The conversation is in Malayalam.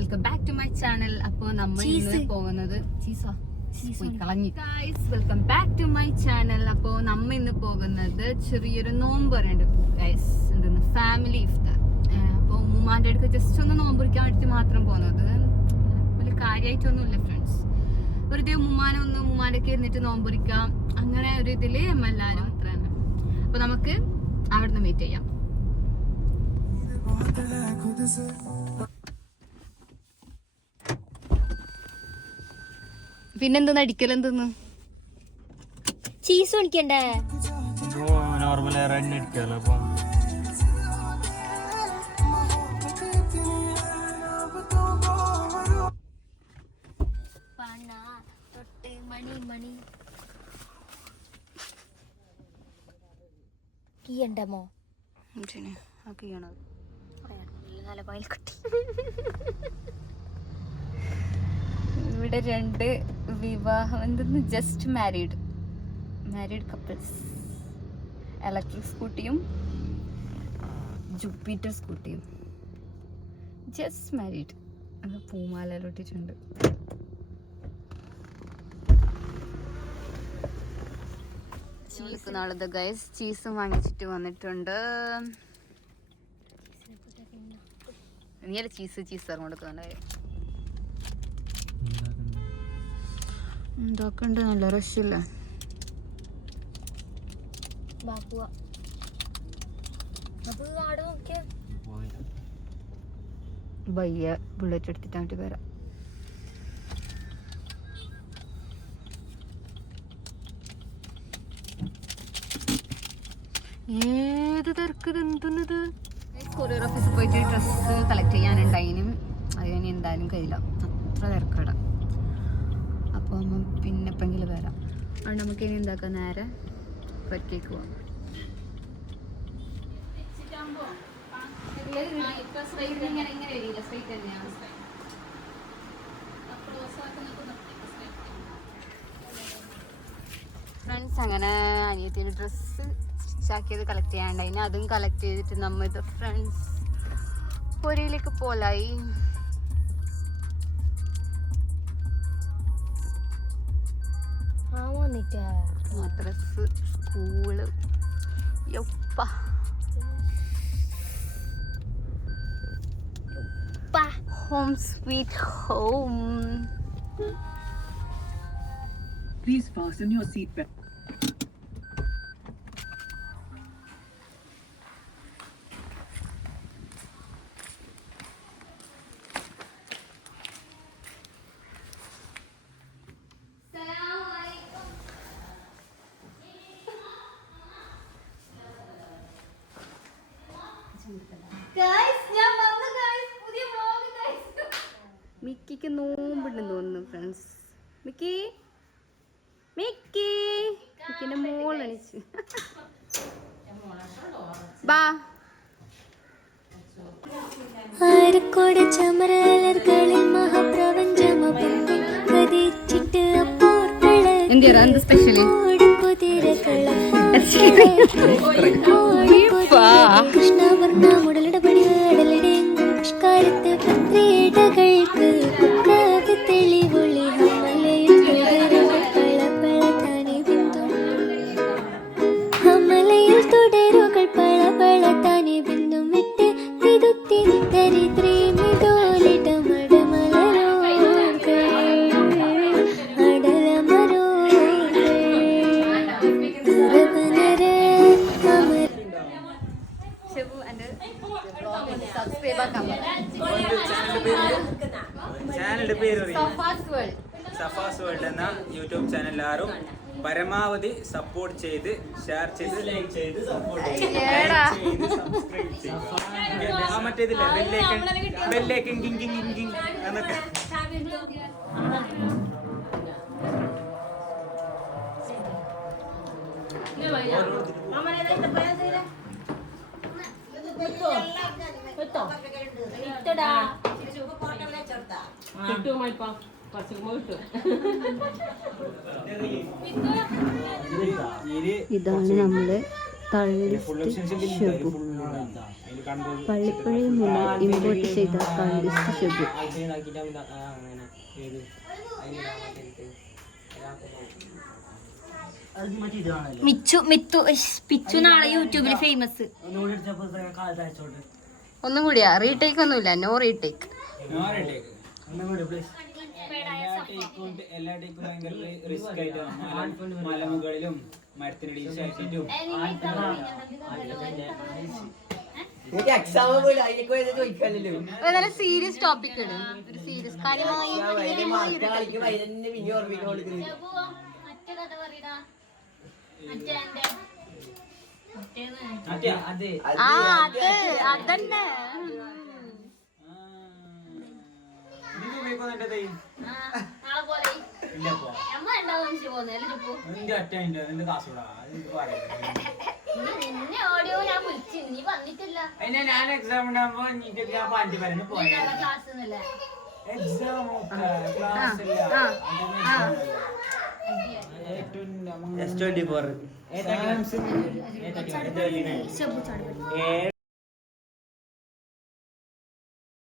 Welcome back to my channel. അപ്പോൾ നമ്മൾ ഇന്ന് പോകുന്നത് welcome back to my channel. അപ്പോൾ നമ്മ ഇന്ന് പോകുന്നത് ചെറിയൊരു നോമ്പറുണ്ട് ഗൈസ്, എന്തെന്ന് ഫാമിലി ഇഫ്താർ. അപ്പോൾ ഉമ്മാൻ്റെ അടുത്ത് ജസ്റ്റ് ഒന്ന് നോമ്പറിക്കാൻ വേണ്ടി മാത്രം പോകുന്നത്, വലിയ കാര്യമായിട്ടൊന്നുമില്ല ഫ്രണ്ട്സ്. വെറുതെ ഉമ്മാൻ്റെ ഒക്കെ ഇരുന്നിട്ട് നോമ്പറിക്കാം, അങ്ങനെ ഒരു ഇതില് എല്ലാവരും അത്രയാണ്. അപ്പോൾ നമുക്ക് അവിടെ നിന്ന് മീറ്റ് ചെയ്യാം. പിന്നെന്താ അടിക്കലെന്തെന്ന് ചീസ് മേടിക്കണ്ടേ? നോർമൽ റെഡ് അടിക്കാലോ. തൊട്ട് മണി മണി കീയണ്ടമോ? നല്ല പയൽക്കുട്ടി. ഇവിടെ രണ്ട് വിവാഹം, എന്തെന്ന് ജസ്റ്റ് മാരീഡ് കപ്പിൾസ്. ഇലക്ട്രിക് സ്കൂട്ടിയും ജൂപ്പിറ്റർ സ്കൂട്ടിയും, ജസ്റ്റ് മാരീഡ്. അത് പൂമാലയിലൊട്ടിട്ടുണ്ട്. നാളത്തെ ഗൈസ് ചീസും വാങ്ങിച്ചിട്ട് വന്നിട്ടുണ്ട്. നീ ചീസ് കൊടുക്കുന്നുണ്ട്. ഇതൊക്കെ ഉണ്ട്, നല്ല റഷില്ല. ബയ്യ ബുള്ളറ്റ് എടുത്തിട്ട് വരാം. ഏത് തിരക്ക് എന്തുന്നത്. കൊറിയർ ഓഫീസിൽ പോയിട്ട് ഡ്രസ്സ് കളക്ട് ചെയ്യാനുണ്ടായിനും, അതിന് എന്തായാലും കഴിയില്ല, അത്ര തിരക്കട. അപ്പോൾ പിന്നെ എപ്പോഴെങ്കിലും വരാം. അതുകൊണ്ട് നമുക്ക് ഇനി എന്താക്കാം, നേരെ പുറത്തേക്ക് പോവാം. ഫ്രണ്ട്സ്, അങ്ങനെ അനിയത്തിന് ഡ്രസ്സ് സ്റ്റിച്ചാക്കിയത് കളക്ട് ചെയ്യാണ്ടായിന്, അതും കളക്ട് ചെയ്തിട്ട് നമ്മൾ ഇത് friends പൊരയിലേക്ക് പോലായി. Madras, school, home sweet home. Please fasten your seat belt. മിക്കിക്ക് നോമ്പുണ്ടെന്ന് തോന്നുന്നു ഫ്രണ്ട്സ്. മിക്കിന്റെ മോളണിച്ച് ബാ. ആരക്കോട് ചമരലർകളിൽ മഹാപ്രപഞ്ചമപന്തി കതിച്ചിട്ട് എന്ത് സ്പെഷ്യലി കൃഷ്ണവർണ്ണ മുടലിടപടി അടലിടെങ്കും പുഷ്കാരത്ത് പത്രിടകൾക്ക് കുക്കാവ് തെളിവൊളി ഹമലയിൽ തുടരുകൾ പള പള താനെ ബിന്ദും വിട്ട് തിരുത്തി ദരിദ്രീ മിതോലിടമടമലരോ അടലമരോ ചാനലിന്റെ പേര് സഫാസ് വേൾഡ് എന്ന യൂട്യൂബ് ചാനൽ എല്ലാവരും പരമാവധി സപ്പോർട്ട് ചെയ്ത്, ഷെയർ ചെയ്ത്, ലൈക്ക് ചെയ്ത്, സപ്പോർട്ട് ചെയ്ത്, സബ്സ്ക്രൈബ് ചെയ്ത്. മറ്റേതില്ലേ ബെല്ലേക്കൻ കിങ് എന്നൊക്കെ. ഇതാണ് നമ്മള് തള്ളിസ്റ്റ് ഷെബു. പള്ളിപ്പുഴയിൽ നിന്ന് ഇമ്പോർട്ട് ചെയ്ത തള്ളിസ്റ്റ് ഷെബു. പിച്ചു നാളെ യൂട്യൂബിൽ ഫേമസ്. ഒന്നും കൂടിയാ? റീടേക്ക് ഒന്നുമില്ല, നോ റീടേക്ക്. എല്ലാ ടേക്കും ഭയങ്കര റിസ്ക് ആയിട്ടാണ്. മലമുകളിലും മരത്തിനടിയിൽ ശേഷിട്ടും സീരിയസ് ടോപ്പിക് ഇടും. ഒരു സീരിയസ് കാര്യമായി അതന്നെ. ഞാൻ എക്സാം ഉണ്ടാകുമ്പോ ഞാൻ പാണ്ടി പറയുന്നു